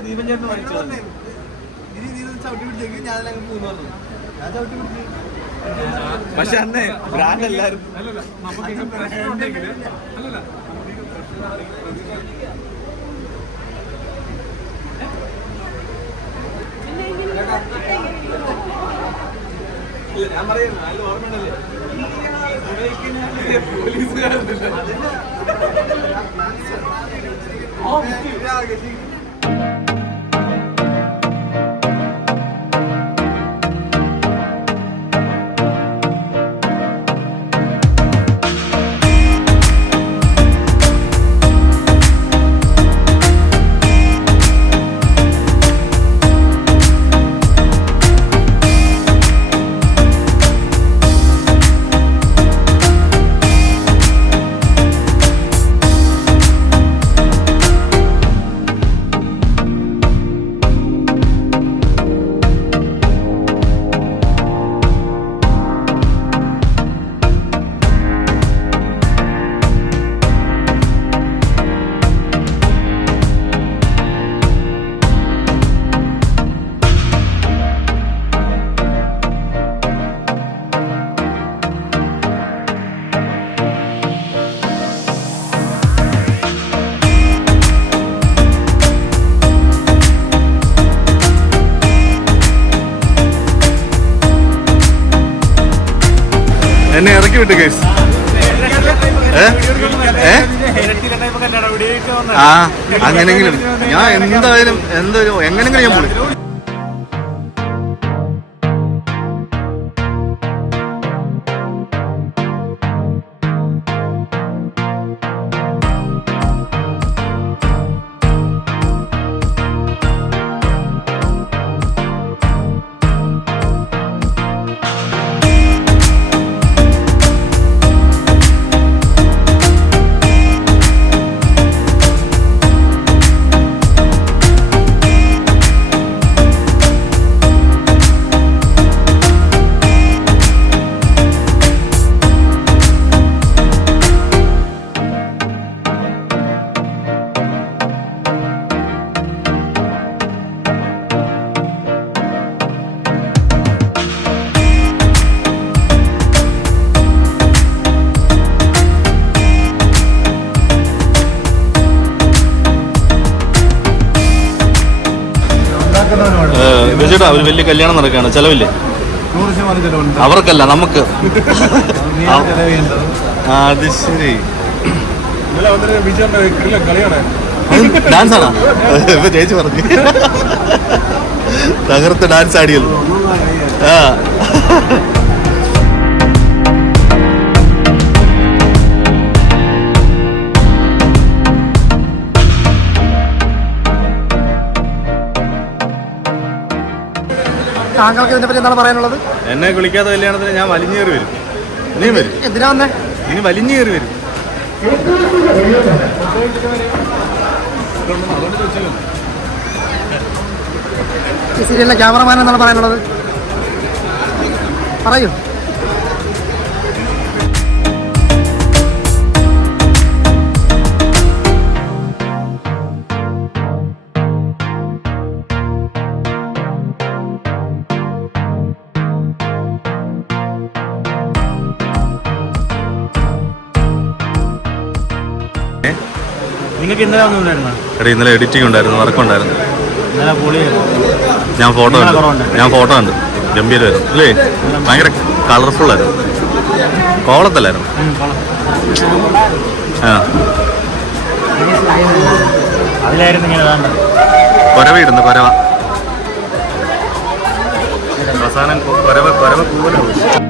ദീപൻ ചേട്ടൻ പഠിച്ചു ഇനി നീ ഇത് ചവിട്ടി പിടിച്ചേക്ക് ഞാൻ അതിലങ്ങ് പോകുന്നു പറഞ്ഞു ഞാൻ ചവിട്ടി പിടിച്ച് പക്ഷെ അന്ന് ബ്രാൻഡ് എല്ലാരും ഞാൻ പറയുന്നു നല്ല ഓർമ്മയുണ്ടല്ലേ പോലീസുകാരുന്നില്ല വിട്ട് കേസ്. ആ അങ്ങനെങ്കിലും. ഞാൻ എന്തായാലും എന്തൊരു എങ്ങനെങ്കിലും ഞാൻ പോളി ഒരു വലിയ കല്യാണം നടക്കുകയാണ്. ചെലവില്ലേ? നൂറ് ശതമാനം ചെലവുണ്ട്. അവർക്കല്ല നമുക്ക്. അത് ശരി. ഡാൻസ് ആണോ ചേച്ചി പറഞ്ഞു. തകർത്ത് ഡാൻസ് ആടിയല്ലോ. ആ. താങ്കൾക്ക് ഇതിനെപ്പറ്റി എന്താണ് പറയാനുള്ളത്? എന്നെ വിളിക്കാത്ത കല്യാണത്തിന് ഞാൻ വലിഞ്ഞേറി വരും. ഇനിയും വരും. എന്തിനാ വന്നേ? ഇനി വലിഞ്ഞേറി വരും. ഈ സീരിയലിലെ ക്യാമറമാൻ എന്നാണ് പറയാനുള്ളത്? പറയൂ. നിങ്ങൾക്ക് ഇന്നലെ ഒന്നുമില്ലായിരുന്നു എടാ ഇന്നലെ എഡിറ്റിംഗ് ഉണ്ടായിരുന്നു വർക്കുണ്ടായിരുന്നു ഇന്നലെ പൊളി ഞാൻ ഫോട്ടോ ഞാൻ ഫോട്ടോ കണ്ടു. ഗംഭീരമായിരുന്നു. അല്ലേ ഭയങ്കര കളർഫുൾ ആയിരുന്നു. കോളത്തല്ലായിരുന്നു ആ. കൊരവയിടുന്നു കൊരവ അവസാനം കൊരവ കൊരവ കൂടുതലാണ്.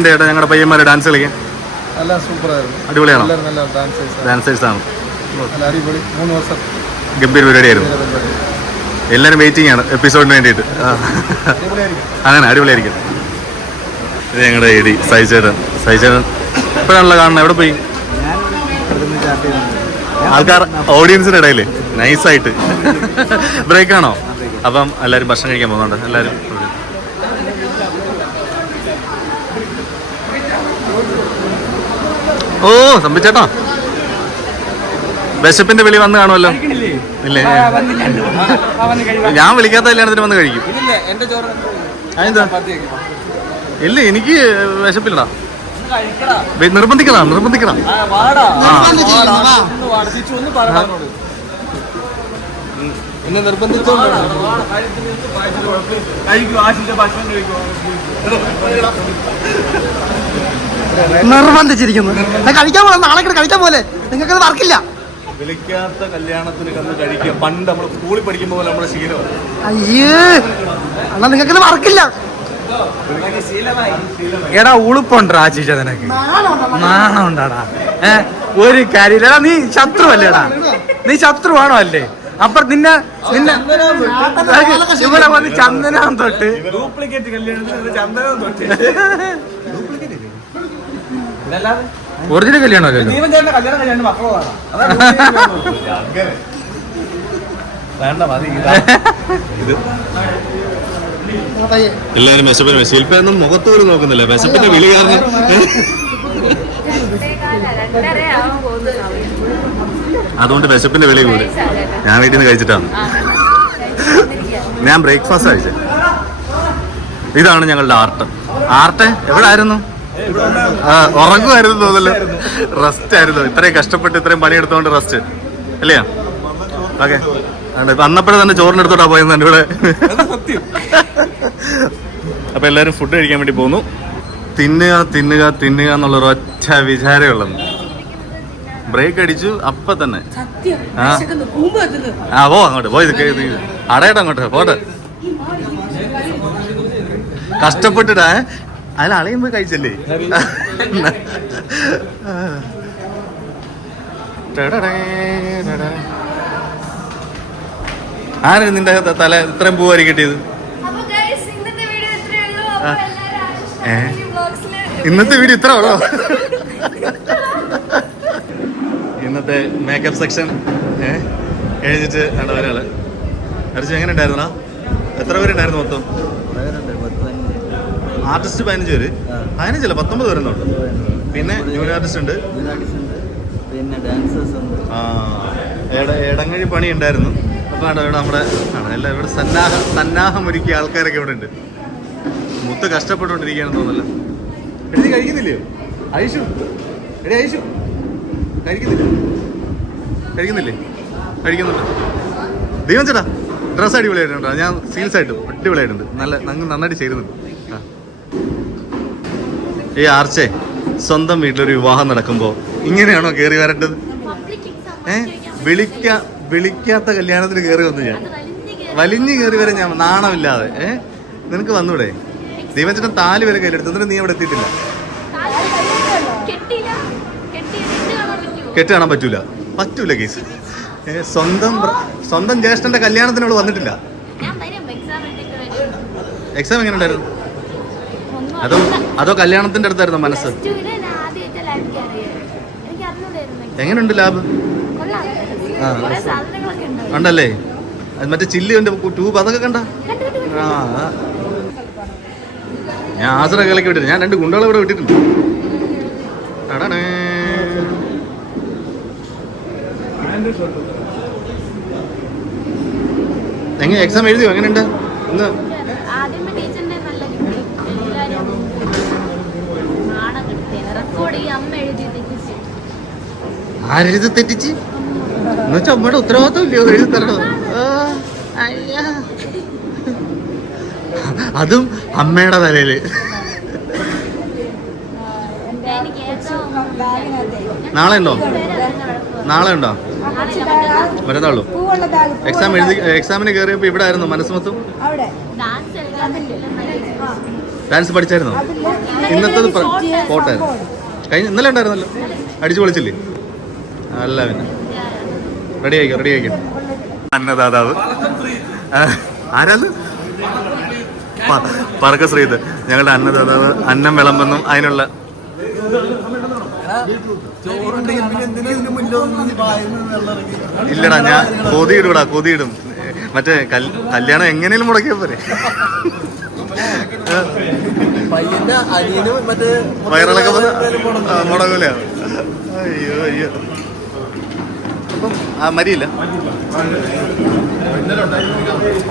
എങ്ങനെയുണ്ട് ചേട്ടാ ഞങ്ങളുടെ പയ്യന്മാരെ ഡാൻസ് കളിക്കാൻ? നല്ല സൂപ്പറായിരുന്നു. അടിപൊളിയാണോ? നല്ല ഡാൻസേഴ്സ് ആണ്. അടിപൊളി. മൂന്ന് വർഷം ഗംഭീര പരിപാടിയായിരുന്നു. എല്ലാവരും വെയിറ്റിംഗ് ആണ് എപ്പിസോഡിന് വേണ്ടിയിട്ട്. അങ്ങനെ അടിപൊളിയായിരിക്കും. ഇത് ഞങ്ങളുടെ എടി സൈചേട്ടൻ. സൈചേട്ടൻ ഇപ്പോഴാണല്ലോ കാണുന്നത്? എവിടെ പോയി? ആൾക്കാർ ഓഡിയൻസിന്റെ ഇടയിൽ നൈസായിട്ട് ബ്രേക്ക് ആണോ? അപ്പം എല്ലാവരും ഭക്ഷണം കഴിക്കാൻ പോകുന്നുണ്ട്. എല്ലാവരും ഓ സംഭവിച്ചേട്ടാ വിശപ്പിന്റെ വിളി വന്ന് കാണുമല്ലോ. ഇല്ലേ? ഞാൻ വിളിക്കാത്ത കല്യാണത്തിന് വന്ന് കഴിക്കും. ഇല്ല എനിക്ക് വിശപ്പില്ലടാ. നിർബന്ധിക്കണം നിർബന്ധിക്കടാ നിർബന്ധിക്കടാ. പറഞ്ഞോട് എന്നെ നിർബന്ധിച്ചിരിക്കുന്നു. ഞാൻ കഴിക്കാൻ പോലെ നാളെ കൂടെ കഴിക്കാൻ പോലെ. നിങ്ങൾക്ക് വർക്കില്ല. വിളിക്കാത്ത കല്യാണത്തിന് കന്ന് കഴിക്കുക. പണ്ട് നമ്മൾ സ്കൂളിൽ പഠിക്കുമ്പോൾ പോലെ നമ്മുടെ ശീലം അയ്യേ എന്നാ നിങ്ങൾക്കത് വർക്കില്ല. എടാ ഉളുപ്പുണ്ടോ ആ ചീച്ച നിനക്ക് നാണമുണ്ടാടാ. ഏ ഒരു കാര്യമില്ല. നീ ശത്രുവല്ലേടാ. നീ ശത്രുവാണോ അല്ലേ? അപ്പൊ നിന്നെ നിന്നെ ഇവിടെ വന്ന് ചന്ദനം തൊട്ട്. ഡ്യൂപ്ലിക്കേറ്റ് കല്യാണത്തിന് ചന്ദനം തൊട്ട്. ഒറിജിനൽ കല്യാണം അല്ലല്ലോ. ജീവൻ കല്യാണം കഴിഞ്ഞ മക്കളോടാണ് വേണ്ട മതി എല്ലാവരും വിശപ്പിന് ശില്പൊന്നും മുഖത്തോട് നോക്കുന്നില്ല. വിശപ്പിന്റെ വിളി കാരണം അതുകൊണ്ട് വിശപ്പിന്റെ വിളി കൂടി. ഞാൻ വീട്ടിൽ നിന്ന് കഴിച്ചിട്ടാണ്. ഞാൻ ബ്രേക്ക്ഫാസ്റ്റ് കഴിച്ചത് ഇതാണ് ഞങ്ങളുടെ ആർട്ട്. ആർട്ട്? എവിടെ ആയിരുന്നു ആ ഉറങ്ങുമായിരുന്നു തോന്നല്ലോ റെസ്റ്റ് ആയിരുന്നു. ഇത്രയും കഷ്ടപ്പെട്ട് ഇത്രയും പണിയെടുത്തോണ്ട് റെസ്റ്റ് അല്ലയോ ഓക്കെ വന്നപ്പോഴേ തന്നെ ചോറിനെടുത്തോട്ടാ പോയെന്ന് എന്റെ കൂടെ. അപ്പൊ എല്ലാരും ഫുഡ് കഴിക്കാൻ വേണ്ടി പോന്നു. തിന്നുക തിന്നുക തിന്നുക എന്നുള്ള ഒറ്റ വിചാരമേ ഉള്ളത് ബ്രേക്ക് അടിച്ചു അപ്പൊ തന്നെ. ആ. പോ അങ്ങോട്ട് പോയി അടയട്ടെ അങ്ങോട്ട് പോട്ടെ. കഷ്ടപ്പെട്ടിട്ടാ അതിൽ അളയും പോയി കഴിച്ചല്ലേ? ആരാണ് നിന്റെ തല ഇത്രയും പൂവാരി കിട്ടിയത്? ഇന്നത്തെ വീഡിയോ ഏ? ഇന്നത്തെ ഇത്ര ഉള്ളോ? ഇന്നത്തെ മേക്കപ്പ് സെക്ഷൻ കഴിഞ്ഞിട്ട് ആണ് ഒരാൾ. അടിച്ചു എങ്ങനെ ഉണ്ടായിരുന്നാ എത്ര പേരുണ്ടായിരുന്നു മൊത്തം? ആർട്ടിസ്റ്റ് പതിനഞ്ച് പേര്. പതിനഞ്ചല്ല പത്തൊമ്പത് പേരുന്നുണ്ട് പിന്നെ ജൂനിയർ ആർട്ടിസ്റ്റ് ഉണ്ട്. പിന്നെ ഡാൻസേഴ്സ് ഉണ്ട്. എടങ്ങഴി പണി ഉണ്ടായിരുന്നു. അപ്പൊ അവിടെ ഇവിടെ നമ്മുടെ എല്ലാവരും എല്ലാം ഇവിടെ സന്നാഹം സന്നാഹം ഒരുക്കിയ ആൾക്കാരൊക്കെ ഇവിടെ ഉണ്ട്. മുത്ത് കഷ്ടപ്പെട്ടുകൊണ്ടിരിക്കുകയാണെന്ന് തോന്നല്ല എഴുതി കഴിക്കുന്നില്ലയോ? ഐഷു. എടി ഐഷു. കഴിക്കുന്നില്ല? കഴിക്കുന്നില്ലേ? കഴിക്കുന്നുണ്ട്. ദൈവം ചേട്ടാ ഡ്രസ്സ് അടിപൊളിയായിട്ടുണ്ട് ഞാൻ സീൽസ് ആയിട്ട് അടിപൊളിയായിട്ടുണ്ട്. നല്ല നന്നായിട്ട് ചേരുന്നുണ്ട് ഈ ആർച്ചേ സ്വന്തം വീട്ടിലൊരു വിവാഹം നടക്കുമ്പോൾ ഇങ്ങനെയാണോ കയറി വരേണ്ടത്? ഏ? വിളിക്കാ വിളിക്ക വിളിക്കാത്ത കല്യാണത്തിന് കയറി വന്നു ഞാൻ. വലിഞ്ഞു കയറി വരെ ഞാൻ നാണമില്ലാതെ ഏ? നിനക്ക് വന്നൂടെ? ദൈവച്ചേട്ടൻ താൽ വരെ കയ്യിലെടുത്തു എന്നിട്ട് നീ അവിടെ എത്തിയിട്ടില്ല? കെട്ട് കാണാൻ പറ്റൂല. പറ്റൂല കേസ്. സ്വന്തം സ്വന്തം ജ്യേഷ്ഠന്റെ കല്യാണത്തിന് അവൾ വന്നിട്ടില്ല എക്സാം എങ്ങനെ ഉണ്ടായിരുന്നു? അതോ അതോ കല്യാണത്തിന്റെ അടുത്തായിരുന്നു മനസ്സ്? എങ്ങനെയുണ്ട് ലാബ്. ചില്ലി ഉണ്ട്. ഉണ്ടല്ലേ? മറ്റേ ചില്ല് ട്യൂബ് അതൊക്കെ കണ്ട. ആ. ഞാൻ ആസറ കളിക്ക് വിട്ടിട്ടുണ്ട് ഞാൻ രണ്ട് ഗുണ്ടകളെ ഇവിടെ വിട്ടിട്ടുണ്ട്. അടാണേ. എങ്ങനെ എക്സാം എഴുതിയോ? എങ്ങനെയുണ്ട്? ഇന്ന് ആദ്യമേ ടീച്ചറിന്റെ നല്ല കിട്ടി എല്ലാവരും നാണം കിട്ടിയത് റെക്കോർഡ് ഈ അമ്മ എഴുതി തെറ്റിച്ച് ആരെഴുതി തെറ്റിച്ച്? എന്നുവെച്ചാ അമ്മയുടെ ഉത്തരവാദിത്വം ഇല്ലയോ എഴുതി തരണം ആ, അയ്യാ. അതും അമ്മയുടെ തലയിൽ. നാളെ ഉണ്ടോ? നാളെ ഉണ്ടോ? മറ്റന്നാളോ? എക്സാം എഴുതി എക്സാമിന് കയറിയപ്പോ ഇവിടെ ആയിരുന്നു മനസ്സ് മൊത്തം. ഡാൻസ് പഠിച്ചായിരുന്നു? ഇന്നത്തെ ഡാൻസ് പഠിച്ചായിരുന്നോ ഇന്നത്തത് പോട്ടായിരുന്നു കഴിഞ്ഞ ഇന്നലെ ഉണ്ടായിരുന്നല്ലോ. അടിച്ചു പൊളിച്ചില്ലേ? അല്ല പിന്നെ. റെഡി ആയിക്കോ റെഡി ആയിക്കോ. അന്നദാതാവ് ആരാത്? പറക്ക ശ്രീത്. ഞങ്ങളുടെ അന്നദാതാവ് അന്നം വിളമ്പെന്നും. അതിനുള്ള ഇല്ലടാ ഞാൻ കൊതിയിടൂടാ കൊതിയിടും. മറ്റേ കല്യാണം എങ്ങനെയും മുടക്കിയ പോരെ. വൈറലൊക്കെ മുടങ്ങൂല? അയ്യോ അയ്യോ. അപ്പം ആ മരിയില്ല.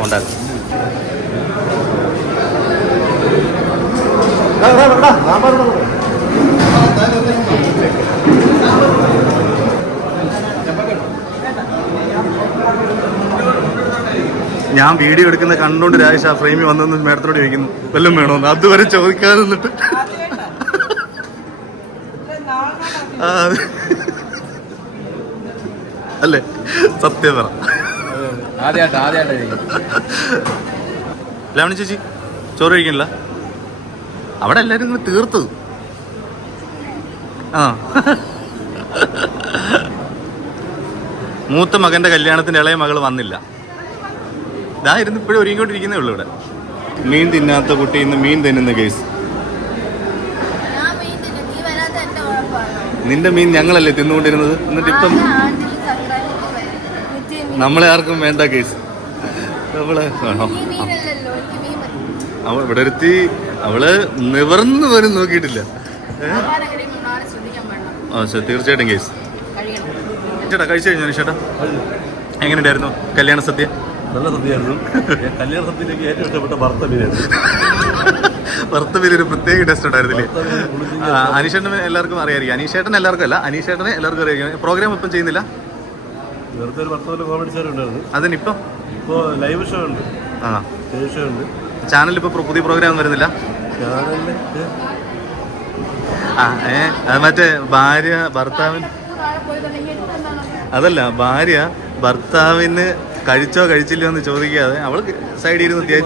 ഉണ്ടായിരുന്നു. ഞാൻ വീഡിയോ എടുക്കുന്ന കണ്ടോണ്ട് രാജേഷ് ആ ഫ്രെയിമിൽ വന്നെന്ന് മേഡത്തിനോട് ചോദിക്കുന്നു. വല്ലതും വേണോന്ന് അതുവരെ ചോദിക്കാതെ നിന്നിട്ട്. ആ, അതെ. അല്ലേ? സത്യം പറ. ലാവണി ചേച്ചി ചോറ് കഴിക്കണില്ല? അവിടെ എല്ലാരും ഇങ്ങനെ തീർത്തത് ആ. മൂത്ത മകന്റെ കല്യാണത്തിന്റെ ഇളയ മകൾ വന്നില്ല. ഇതാ ഇരുന്ന് ഇപ്പോഴും ഒരുങ്ങിക്കൊണ്ടിരിക്കുന്നേ ഉള്ളൂ ഇവിടെ. മീൻ തിന്നാത്ത കുട്ടി ഇന്ന് മീൻ തിന്നുന്ന കേസ്? നിന്റെ മീൻ ഞങ്ങളല്ലേ തിന്നുകൊണ്ടിരുന്നത്? എന്നിട്ട് ഇപ്പം നമ്മളെ ആർക്കും വേണ്ട കേസ്. നമ്മളെ. അവൾ ഇവിടെ ഒരുത്തി അവൾ നിവർന്ന് പോലും നോക്കിയിട്ടില്ല. ആ തീർച്ചയായിട്ടും കേസ്. കഴിയണം. ചേട്ടാ കഴിച്ചു കഴിഞ്ഞു ചേട്ടാ എങ്ങനെയുണ്ടായിരുന്നു കല്യാണ സദ്യ? നല്ല സദ്യയായിരുന്നു. കല്യാണ സദ്യയിലേക്ക് ഏറ്റവും ഇഷ്ടപ്പെട്ട ഭർത്ത ഒരു പ്രത്യേക ടെസ്റ്റ് ഉണ്ടായിരുന്നില്ലേ? അനീഷേട്ടന് എല്ലാവർക്കും അറിയായിരിക്കും. അനീഷേട്ടൻ എല്ലാവർക്കും അല്ല അനീഷേട്ടനെ എല്ലാവർക്കും അറിയാം. പ്രോഗ്രാം ഇപ്പം ചെയ്യുന്നില്ല? നേരത്തെ ഒരു പത്ത് കോമഡി ഷോ ഉണ്ടായിരുന്നു. അതിനിപ്പം? ഇപ്പോൾ ലൈവ് ഷോ ഉണ്ട്. ആ. സ്റ്റേജ് ഷോ ഉണ്ട്. ചാനലിൽ ഇപ്പോൾ പുതിയ പ്രോഗ്രാം വരുന്നില്ല? ചാനലിൽ ആ ഏ അത് മറ്റേ ഭാര്യ ഭർത്താവിന് അതല്ല ഭാര്യ ഭർത്താവിന് കഴിച്ചോ കഴിച്ചില്ലയോ എന്ന് ചോദിക്കാതെ അവൾ സൈഡിൽ ഇരുന്ന്.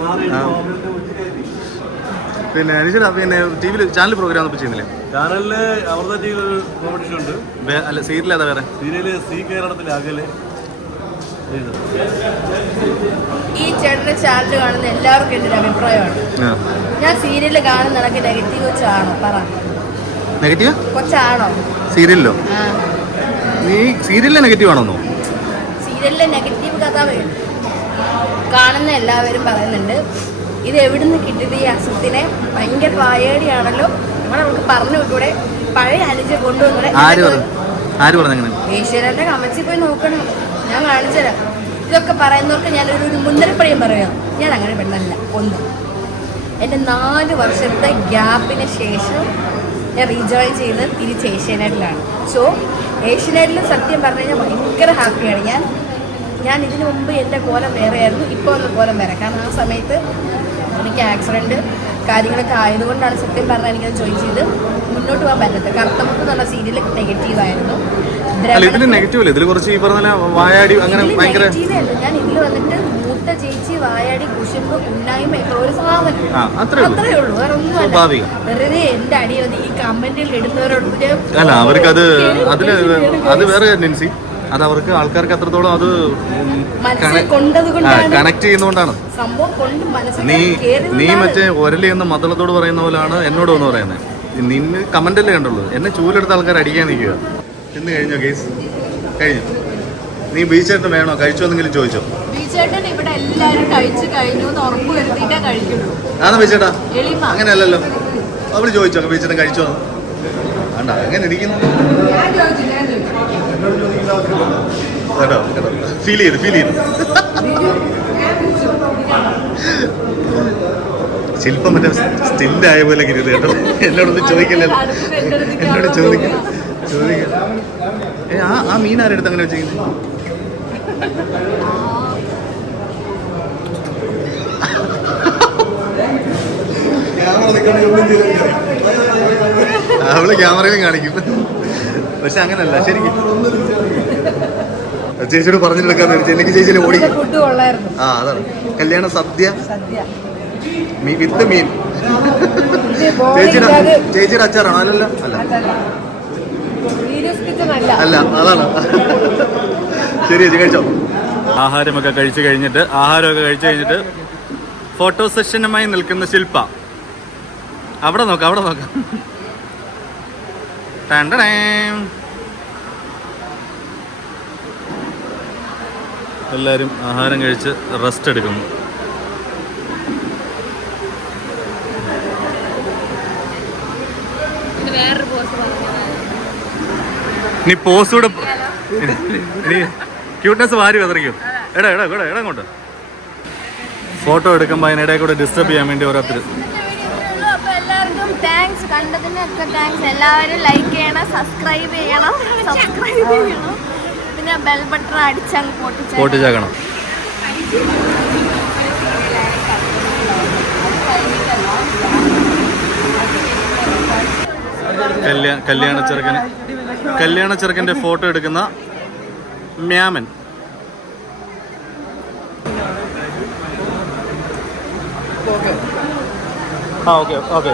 പിന്നെ അനീഷേട്ടാ പിന്നെ ടി വിയിൽ ചാനൽ പ്രോഗ്രാം ഒന്നും ചെയ്യുന്നില്ലേ? ചാനലിൽ അമൃത കോമഡി ഷോ ഉണ്ട്. വേ- അല്ല സീരിയൽ അതാ വേറെ? സീരിയൽ സി കേരളത്തിലെ അകലെ. ഈ ചേട്ടന്റെ ചാനൽ കാണുന്ന എല്ലാവർക്കും എന്റെ ഒരു അഭിപ്രായമാണ്. ഞാൻ സീരിയൽ കാണുന്ന എനിക്ക് നെഗറ്റീവ് വെച്ചാണോ പറ. നെഗറ്റീവ്? കൊച്ചാണോ? സീരിയലിലോ? ആ. നീ സീരിയലിലെ നെഗറ്റീവ് ആണോ സീരിയലിലെ നെഗറ്റീവ് കഥ വേ- കാണുന്ന എല്ലാവരും പറയുന്നുണ്ട്. ഇത് എവിടുന്ന് കിട്ടിയത് ഈ അസുഖത്തിനെ? ഭയങ്കര പായേടിയാണല്ലോ. നമ്മൾ നമുക്ക് പറഞ്ഞു വിട്ടൂടെ പഴയ അനുജ കൊണ്ടുവന്നൂടെ ആര് പറഞ്ഞു? ഈശ്വരന്റെ കമച്ചി പോയി നോക്കണം. ഞാൻ കാണിച്ചുതരാം ഇതൊക്കെ പറയുന്നവർക്ക് ഞാനൊരു ഒരു മുന്നരപ്പടിയും പറയാം. ഞാൻ അങ്ങനെ പെണ്ണല്ല. ഒന്ന്. എന്റെ നാല് വർഷത്തെ ഗ്യാപ്പിന് ശേഷം ഞാൻ റീജോയിൻ ചെയ്യുന്നത് തിരിച്ച് ഏഷ്യാനെറ്റിലാണ്. സോ ഏഷ്യാനെറ്റിൽ സത്യം പറഞ്ഞു കഴിഞ്ഞാൽ ഭയങ്കര ഹാപ്പിയാണ്. ഞാൻ ഞാൻ ഇതിനു മുമ്പ് എന്റെ കോലം വേറെയായിരുന്നു. ഇപ്പോൾ ഉള്ള കോലം വേറെ. കാരണം ആ സമയത്ത് എനിക്ക് ആക്സിഡന്റ് കാര്യങ്ങളൊക്കെ ആയതുകൊണ്ടാണ് സത്യം പറഞ്ഞാൽ എനിക്കത് ജോയിൻ ചെയ്ത് മുന്നോട്ട് പോകാൻ പറ്റത്തത്. കറുത്തമുക്ക് എന്നുള്ള സീരിയൽ നെഗറ്റീവായിരുന്നു അല്ല ഇതിൽ നെഗറ്റീവ് ഇതിൽ കുറച്ച് ഈ പറഞ്ഞ വായാടി അങ്ങനെ ഭയങ്കര ഞാൻ ഇതിൽ വന്നിട്ട് മൂത്ത ചേച്ചി വായാടി കുശുമ്പ് ഉണ്ണായ്മ ഒരു സാധനം. അത്രേ ഉള്ളൂ. സ്വാഭാവികം. വെറുതെ എന്റെ അടി വന്ന് ഈ കമന്റിൽ ഇടുന്നവരോട് അല്ല അവർക്കത് അതിൽ അത് വേറെ ടെൻഡൻസി അത് അവർക്ക് ആൾക്കാർക്ക് അത്രത്തോളം അത് കണക്ട് ചെയ്യുന്നതുകൊണ്ടാണ്. നീ നീ. മറ്റേ ഒരലി എന്ന് മതളത്തോട് പറയുന്ന പോലാണ് എന്നോട് ഒന്ന് പറയുന്നത് നിന്നെ കമന്റ് അല്ലേ കണ്ടുള്ളൂ എന്നെ ചൂലെടുത്ത ആൾക്കാർ അടിക്കാൻ നിൽക്കുക. എന്ന് കഴിഞ്ഞോ കേസ്? കഴിഞ്ഞു. നീ ബീച്ചായിട്ട് വേണോ? കഴിച്ചോ എന്നെങ്കിലും ചോദിച്ചോ. ബീച്ചേട്ടൻ ഇവിടെ എല്ലാരും കഴിച്ചു കഴിഞ്ഞു എന്ന് ഉറപ്പ് വരുത്തിയിട്ടേ കഴിക്കുള്ളൂ. ആണോ ബീച്ചേട്ടാ? അങ്ങനെയല്ലല്ലോ. അവൾ ചോദിച്ചോ ബീച്ചേട്ടൻ കഴിച്ചോ? വേണ്ട അങ്ങനെ ഇരിക്കുന്നു. കേട്ടോ ഫീൽ ചെയ്ത് ഫീൽ ചെയ്തു. ശില്പം മറ്റേ സ്റ്റില്ലായ പോലെ ഇരുത് കേട്ടോ. എന്നോടൊന്നും ചോദിക്കില്ലല്ലോ. എന്നോട് ചോദിക്കില്ല ചോദിക്കില്ല ആ ആ മീൻ ആരെടുത്ത് അങ്ങനെ വെച്ചിരിക്കുന്നത് അവൾ ക്യാമറയിലും കാണിക്കും. പക്ഷെ അങ്ങനല്ല ശരിക്കും. ചേച്ചിയോട് പറഞ്ഞെടുക്കാന്ന് വെച്ചാൽ എനിക്ക് ചേച്ചിയിൽ ഓടി ഫുഡ് കൊള്ളായിരുന്നു. ആ അതാണ്. കല്യാണ സദ്യ. സദ്യ. മീൻ വിത്ത് മീൻ. ചേച്ചിയുടെ ചേച്ചിയുടെ അച്ചാറാണോ? അല്ലല്ലോ. അല്ല. അല്ല. അതാണ്. ശരി ചേച്ചി കഴിച്ചോ? ആഹാരമൊക്കെ കഴിച്ചു കഴിഞ്ഞിട്ട് ആഹാരമൊക്കെ കഴിച്ചു കഴിഞ്ഞിട്ട് ഫോട്ടോ സെഷനുമായി നിൽക്കുന്ന ശില്പ. അവിടെ നോക്കാം അവിടെ നോക്കാം. ടണ്ടടേം. എല്ലാവരും ആഹാരം കഴിച്ച് റെസ്റ്റ് എടുക്കുന്നു. ഇനി പോസ് കൂടെ ക്യൂട്ട്നെസ് വാരി വെതറിക്കും എടാ എടാ എടാ എടാ കൊണ്ട് ഫോട്ടോ എടുക്കുമ്പോൾ അതിനിടയിൽ കൂടെ ഡിസ്റ്റർബ് ചെയ്യാൻ വേണ്ടി ഓരോരുത്തർ താങ്ക്സ് കണ്ടതിനൊക്കെ താങ്ക്സ് എല്ലാവരും ലൈക്ക് ചെയ്യണം സബ്സ്ക്രൈബ് ചെയ്യണം സബ്സ്ക്രൈബ് ചെയ്യണം. പിന്നെ ബെൽ ബട്ടൺ അടിച്ചങ്ങ് പൊട്ടിച്ച പൊട്ടിച്ചാക്കണം. കല്യാണ ചെറുക്കന് കല്യാണ ചെറുക്കന്റെ ഫോട്ടോ എടുക്കുന്ന മ്യാമൻ. ആ ഓക്കെ ഓക്കെ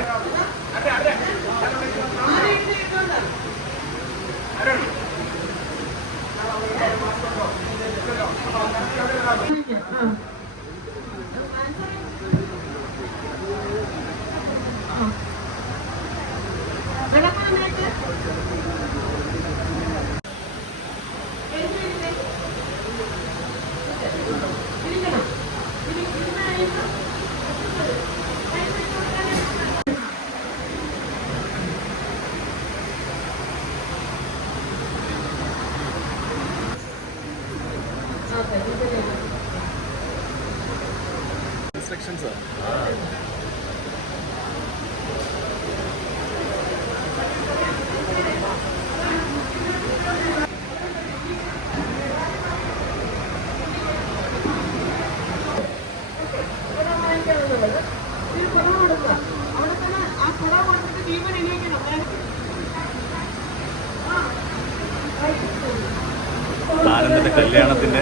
അത് ആനന്ദിന്റെ കല്യാണത്തിന്റെ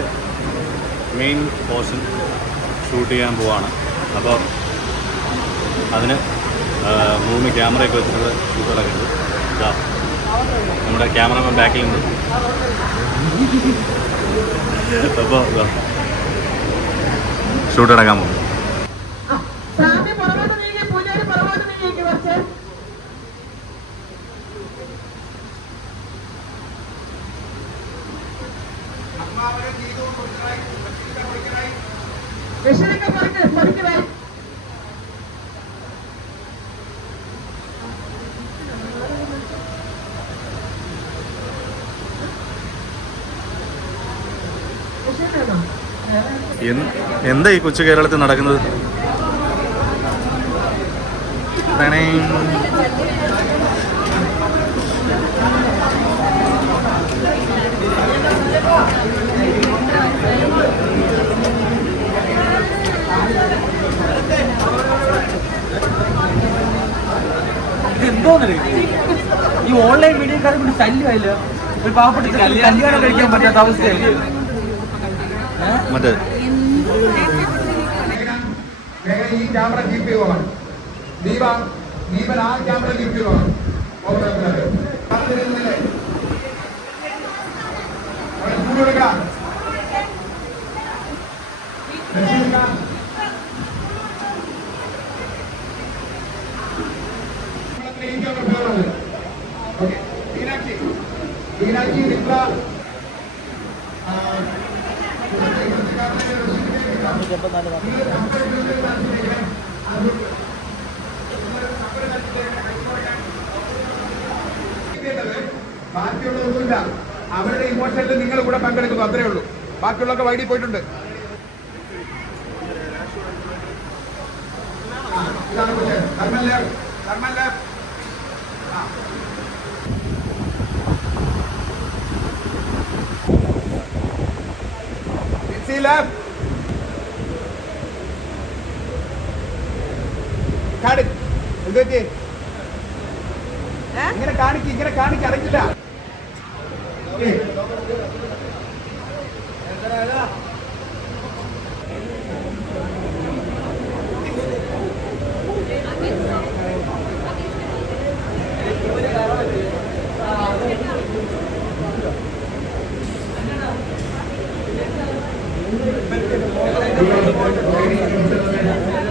മെയിൻ പോർഷൻ ഷൂട്ട് ചെയ്യാൻ പോവാണ്. അപ്പോൾ അതിന് മൂന്ന് ക്യാമറയൊക്കെ വെച്ചിട്ടുള്ള ഷൂട്ടുകളൊക്കെ ഉണ്ട്. ഇതാ, നമ്മുടെ ക്യാമറമാൻ ബാക്കിലുണ്ട്. അപ്പോൾ ഷൂട്ട് അടക്കാൻ പോകും സ്വാമി എന്ത്- ഈ കൊച്ചു കേരളത്തിൽ നടക്കുന്നത്. ഈ ഓൺലൈൻ മീഡിയക്കാരെ കൊണ്ട് ശല്യമായില്ല? ഒരു പാവപ്പെട്ട കല്യാണം കഴിക്കാൻ പറ്റാത്ത അവസ്ഥയല്ലേ മറ്റേ ഈ ക്യാമറ കീപ്പ് ചെയ്യുവാണ്. ദീപ ദീപൻ ആ ക്യാമറ കീപ്പ് ചെയ്യുവാണ്. ഫോട്ടോഗ്രാഫിനകത്ത്. അത് തരുന്നില്ലേ? അവിടെ ബാക്കിയുള്ളതൊന്നുമില്ല അവരുടെ ഇമോഷനിൽ നിങ്ങൾ കൂടെ പങ്കെടുക്കുന്നു അത്രേ ഉള്ളൂ. ബാക്കിയുള്ളൊക്കെ വൈകി പോയിട്ടുണ്ട്. ധർമ്മൻ ലാബ്. ലാബ്. ലാബ്. കാട് പറ്റി ഇങ്ങനെ കാണിക്ക് ഇങ്ങനെ കാണിക്ക് അറിയില്ല കേക്ക്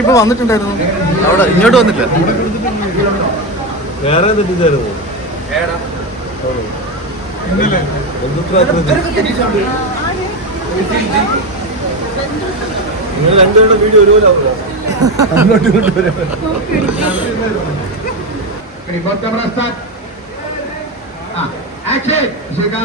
ഇപ്പൊ വന്നിട്ടുണ്ടായിരുന്നു. അവിടെ ഇങ്ങോട്ട് വന്നില്ല വേറെ തെറ്റിച്ചായിരുന്നു. നിങ്ങൾ രണ്ടുപേരുടെ വീഡിയോ ഒരുപോലെ ആവുമോ അങ്ങോട്ട്! Shika.